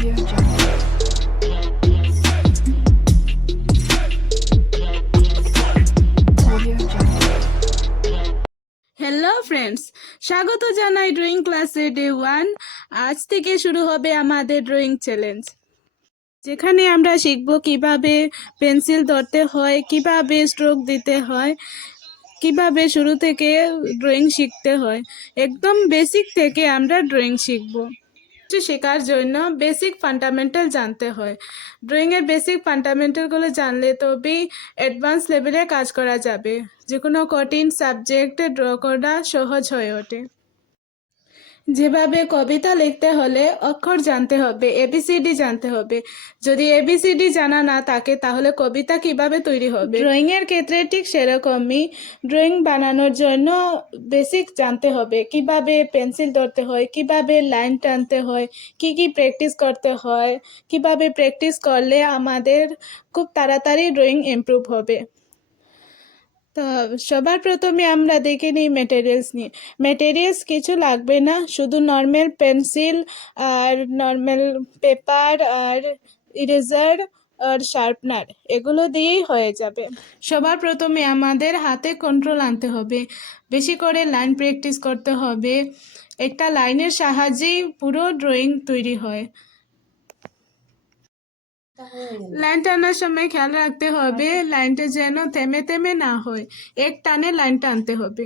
Audio Jungle. Audio Jungle. Hello friends, স্বাগত জানাই drawing ক্লাসে ডে 1। আজ থেকে শুরু হবে আমাদের ড্রয়িং চ্যালেঞ্জ, যেখানে আমরা শিখব কিভাবে পেন্সিল ধরতে হয়, কিভাবে স্ট্রোক দিতে হয়, কিভাবে শুরু থেকে ড্রয়িং শিখতে হয়। একদম বেসিক থেকে আমরা ড্রয়িং শিখব। শেখার জন্য বেসিক ফান্ডামেন্টাল জানতে হয়। ড্রয়িংয়ের বেসিক ফান্ডামেন্টালগুলো জানলে তবেই অ্যাডভান্স লেভেলে কাজ করা যাবে। যে কোনো কঠিন সাবজেক্টে ড্র করা সহজ হয়ে ওঠে। যেভাবে কবিতা লিখতে হলে অক্ষর জানতে হবে, এবিসিডি জানতে হবে। যদি এবিসিডি জানা না থাকে তাহলে কবিতা কিভাবে তৈরি হবে। ড্রয়িং এর ক্ষেত্রে ঠিক সেরকমই ড্রয়িং বানানোর জন্য বেসিক জানতে হবে, কিভাবে পেন্সিল ধরতে হয়, কিভাবে লাইন টানতে হয়, কি কি প্র্যাকটিস করতে হয়, কিভাবে প্র্যাকটিস করলে আমাদের খুব তাড়াতাড়ি ড্রয়িং ইমপ্রুভ হবে। তো সবার প্রথমে আমরা দেখে নিই ম্যাটেরিয়ালস নিয়ে। ম্যাটেরিয়ালস কিছু লাগবে না, শুধু নর্মাল পেন্সিল আর নর্মাল পেপার আর ইরেজার আর শার্পনার, এগুলো দিয়েই হয়ে যাবে। সবার প্রথমে আমাদের হাতে কন্ট্রোল আনতে হবে, বেশি করে লাইন প্র্যাকটিস করতে হবে। একটা লাইনের সাহায্যেই পুরো ড্রয়িং তৈরি হয়। লাইন টানার সময় খেয়াল রাখতে হবে লাইনটা যেন থেমে থেমে না হয়, এক টানে লাইন টানতে হবে।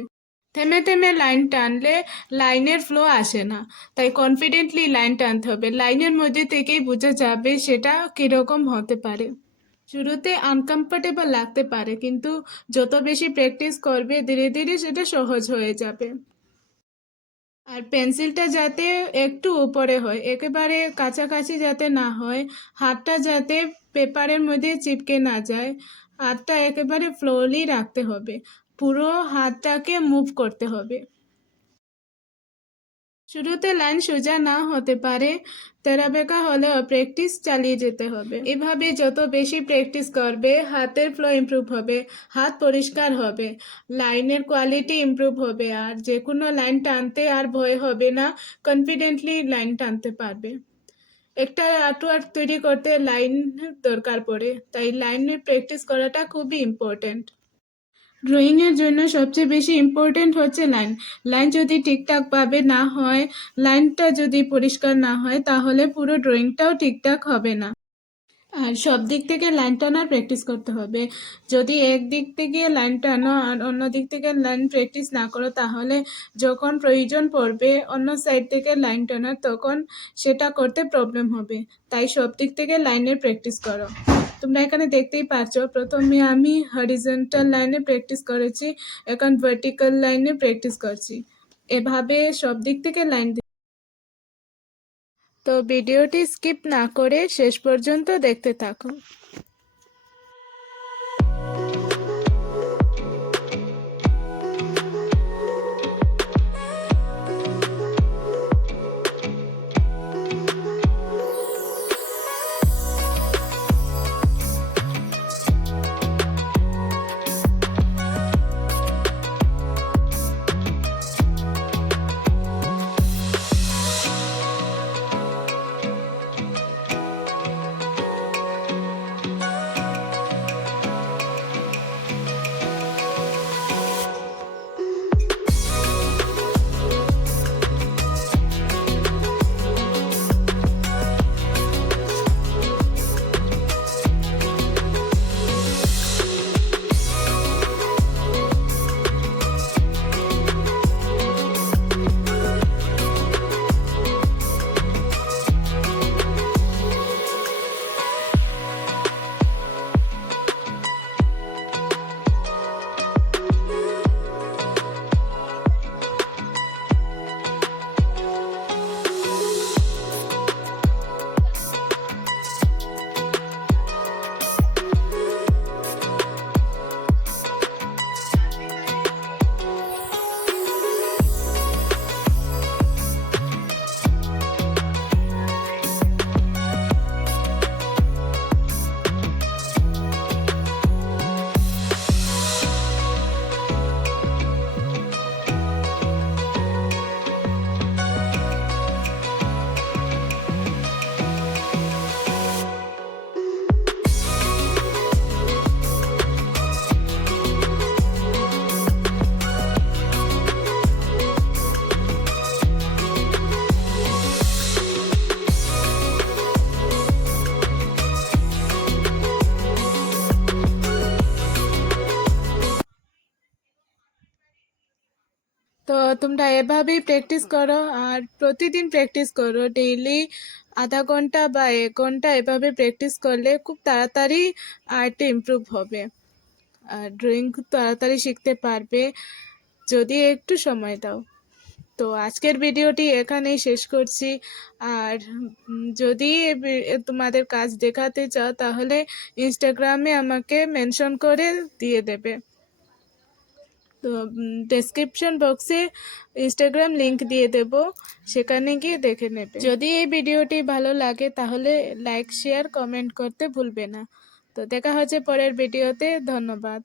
থেমে থেমে লাইন টানলে লাইনের ফ্লো আসে না, তাই কনফিডেন্টলি লাইন টানতে হবে। লাইনের মধ্যে থেকেই বোঝা যাবে সেটা কিরকম হতে পারে। শুরুতে আনকমফোর্টেবল লাগতে পারে, কিন্তু যত বেশি প্র্যাকটিস করবে ধীরে ধীরে সেটা সহজ হয়ে যাবে। আর পেন্সিলটা যাতে একটু উপরে হয়, একেবারে কাছাকাছি যাতে না হয়, হাতটা যাতে পেপারের মধ্যে চিপকে না যায়। হাতটা একেবারে ফ্লোলি রাখতে হবে, পুরো হাতটাকে মুভ করতে হবে। শুরুতে লাইন সোজা না হতে পারে, তেরা বেঁকা হলেও প্র্যাকটিস চালিয়ে যেতে হবে। এভাবে যত বেশি প্র্যাকটিস করবে হাতের ফ্লো ইমপ্রুভ হবে, হাত পরিষ্কার হবে, লাইনের কোয়ালিটি ইমপ্রুভ হবে, আর যে কোনো লাইন টানতে আর ভয় হবে না, কনফিডেন্টলি লাইন টানতে পারবে। একটা আর্টওয়ার্ক তৈরি করতে লাইন দরকার পড়ে, তাই লাইনের প্র্যাকটিস করাটা খুবই ইম্পর্টেন্ট। ড্রয়িংয়ের জন্য সবচেয়ে বেশি ইম্পর্টেন্ট হচ্ছে লাইন। লাইন যদি ঠিকঠাকভাবে না হয়, লাইনটা যদি পরিষ্কার না হয়, তাহলে পুরো ড্রয়িংটাও ঠিকঠাক হবে না। আর সব দিক থেকে লাইন টানার প্র্যাকটিস করতে হবে। যদি এক দিক থেকে লাইন টানো আর অন্য দিক থেকে লাইন প্র্যাকটিস না করো, তাহলে যখন প্রয়োজন পড়বে অন্য সাইড থেকে লাইন টানার, তখন সেটা করতে প্রবলেম হবে। তাই সব দিক থেকে লাইনের প্র্যাকটিস করো। তোমরা এখানে দেখতেই পাচ্ছ, প্রথমে আমি হরিজন্টাল লাইনে প্র্যাকটিস করেছি, এখন ভার্টিক্যাল লাইনে প্র্যাকটিস করছি। এভাবে সব দিক থেকে লাইন। তো ভিডিওটি স্কিপ না করে শেষ পর্যন্ত দেখতে থাকো। তোমরা এভাবেই প্র্যাকটিস করো আর প্রতিদিন প্র্যাকটিস করো, ডেইলি আধা ঘন্টা বা 1 ঘন্টা এভাবে প্র্যাকটিস করলে খুব তাড়াতাড়ি আর্টে ইমপ্রুভ হবে আর ড্রয়িং খুব তাড়াতাড়ি শিখতে পারবে যদি একটু সময় দাও। তো আজকের ভিডিওটি এখানেই শেষ করছি। আর যদি তোমাদের কাজ দেখাতে চাও তাহলে ইনস্টাগ্রামে আমাকে মেনশন করে দিয়ে দেবে। তো ডেসক্রিপশন বক্সে ইনস্টাগ্রাম লিংক দিয়ে দেব, সেখানে গিয়ে দেখে নেবে। যদি এই ভিডিওটি ভালো লাগে তাহলে লাইক শেয়ার কমেন্ট করতে ভুলবে না। তো দেখা হচ্ছে পরের ভিডিওতে। ধন্যবাদ।